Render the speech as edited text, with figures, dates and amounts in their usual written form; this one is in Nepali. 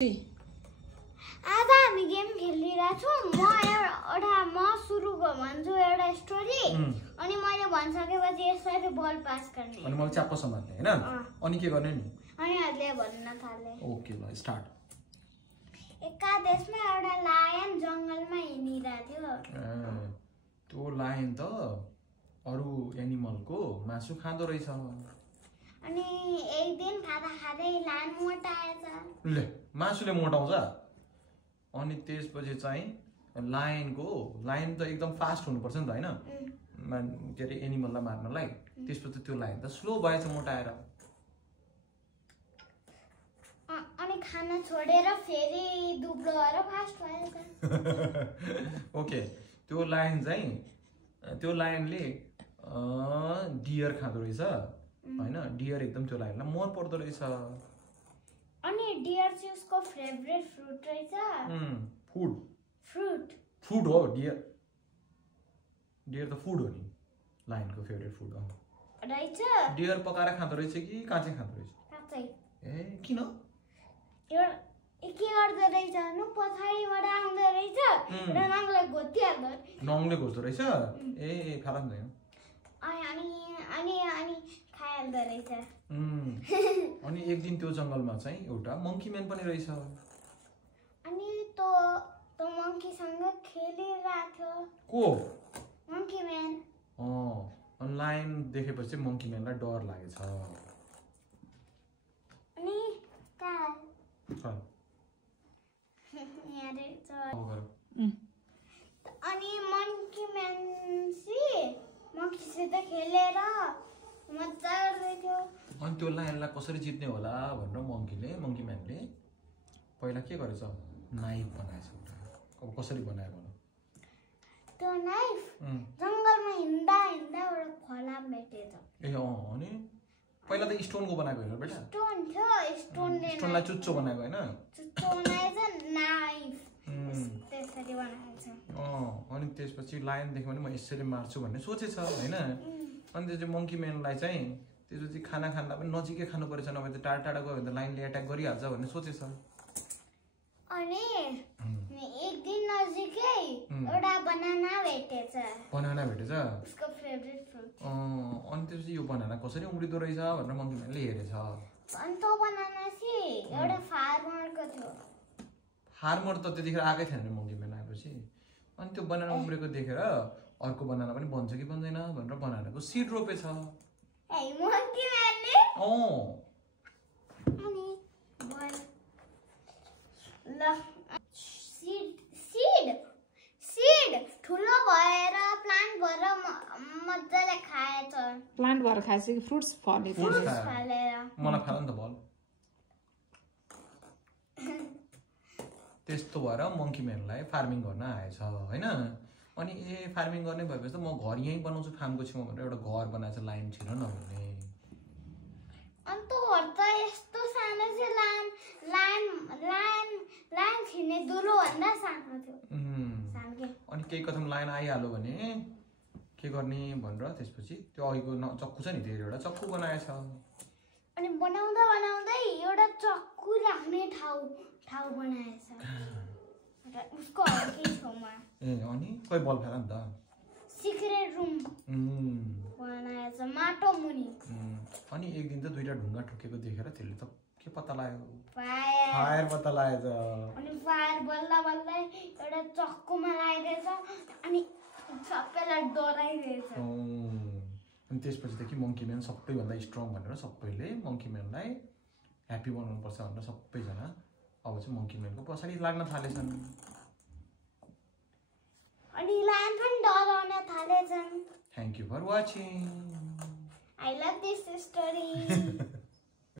आज हामी गेम खेलिरहेछौँ। म सुरु भन्छु एउटा स्टोरी अनि मैले भनिसकेपछि यसरी बल पास गर्ने अनि मैले च्याप्प समात्ने हैन अनि के गर्ने नि अनि अहिले भन्न थाले। ओके ल स्टार्ट। एका देशमा एउटा लायन जंगलमा हिँडिरहेको थियो। त्यो लायन त अरु एनिमलको मासु खाँदो रहेछ। अनि एक दिन खाँदा खाँदै लायन मोटाएछ। ले मासुले मोटाउँछ। अनि त्यसपछि चाहिँ लायन त एकदम फास्ट हुनुपर्छ नि त हैन के अरे एनिमललाई मार्नलाई। त्यसपछि त्यो लायन त स्लो भएछ मोटाएर। अनि खाना छोडेर फेरि दुब्लो भएर फास्ट भएछ। ओके त्यो लायनले डियर खाँदो रहेछ हैन। डियर एकदम त्यो लायनलाई मन पर्दो रहेछ। अनि डियर चाहिँ उसको फेभरेट फ्रुट रहेछ। फुड हो डियर त फुड हो नि लायनको फेभरेट फुड हो रहेछ। डियर पकाएर खाँदो रहेछ कि काँचै खाँदो रहेछ? काँचै। ए किन? के गर्दो रहेछ नु पछाडीबाट आउँदो रहेछ र नङले घोतिहाल्दो। नङले घोच्दो रहेछ? ए खाला नि अनि खाइहाल्दो रहेछ। अनि एक दिन त्यो जंगलमा चाहिँ एउटा मंकी म्यान पनि रहेछ। अनि त्यो मंकीसँग खेलिरहेको को? Monkey man. अनि लायन देखेपछि मंकी म्यानलाई डर लागेछ। अनि कहाँ अनि मंकी म्यानसित खेलेर मजा गर्दै थियो। अनि त्यो लायनलाई कसरी जित्ने होला भनेर मंकी म्यानले पहिला के गरेछ? नाइफ बनाएछ एउटा। अब कसरी बनायो भन? त्यो नाइफ जंगलमा हिँड्दा एउटा खोलामा भेटेछ। ए अनि पहिला त स्टोनको बनाएको हैन बेटा? स्टोन थियो। स्टोनलाई चुच्चो बनाएको हैन? चुच्चो बनाएछ नाइफ त्यसरी बनाएछ। अनि त्यसपछि लायन देख्यो भने म यसरी मार्छु भन्ने सोचेछ हैन। अनि त्यो चाहिँ मंकी म्यानलाई चाहिँ त्यसपछि खाना खाँदा पनि नजिकै खानु परेछ नभए त टाढा टाढा गयो भने त लायनले एट्याक गरिहाल्छ भन्ने सोचेछ। अनि एक दिन नजिकै एउटा बनाना भेटेछ। उसको फेभरेट फ्रुट। अनि त्यसपछि यो बनाना कसरी उम्रिदो रहेछ भनेर मंकी म्यानले हेरेछ। अनि त्यो बनाना चाहिँ एउटा फार्मरको थियो। फार्मर त त्यतिखेर आएकै थिएन नि मंकी म्यान आएपछि। अनि त्यो बनाना उम्रेको देखेर अर्को बनाना पनि बन्छ कि बन्दैन भनेर बनानाको सिड रोपेछ। मंकी म्यानले सिड ठुलो भएर प्लान्ट भएर मजाले खाएछ। प्लान्ट भएर खाएछ कि फ्रुट्स फलेछ? फ्रुट्स फलेर। मलाई फाल नि त बल। त्यस्तो भएर मंकी म्यानलाई फार्मिङ गर्न आएछ हैन। अनि फार्मिङ गर्ने भएपछि त म घर यही बनाउँछु फार्मको छेउमा भनेर एउटा घर बनाएछ लायन छिर्न नहुने। अनि त्यो घर त यस्तो सानो थियो लायन छिर्ने दुलो भन्दा सानो थियो। अनि केही कथम लायन आइहाल्यो भने के गर्ने भनेर त्यसपछि त्यो अघिको चक्कु छ नि त्यो एउटा चक्कु बनाएछ। अनि बनाउँदै एउटा चक्कु राख्ने ठाउँ बनाएछ उसको हर्कै छेउमा। अनि कोही बल फेला नि त? सिक्रेट रुम बनाएछ माटो मुनि। अनि एक दिन त दुईटा ढुङ्गा ठोकेको देखेर त्यसले त के पत्ता लाग्यो? फायर पत्ता लागेछ। अनि फायर बल्ल एउटा चक्कुमा लगाइदिएछ अनि सबैलाई डराइदिएछ। अनि त्यसपछिदेखि मंकी म्यान सबैभन्दा स्ट्रङ भनेर सबैले मंकी म्यानलाई ह्याप्पी बनाउनु पर्छ भनेर सबैजना अब चाहिँ मंकी म्यानको पछाडि लाग्न थालेछन्। अनि लायन पनि डराउन थालेछन्। Thank you for watching. I love this story.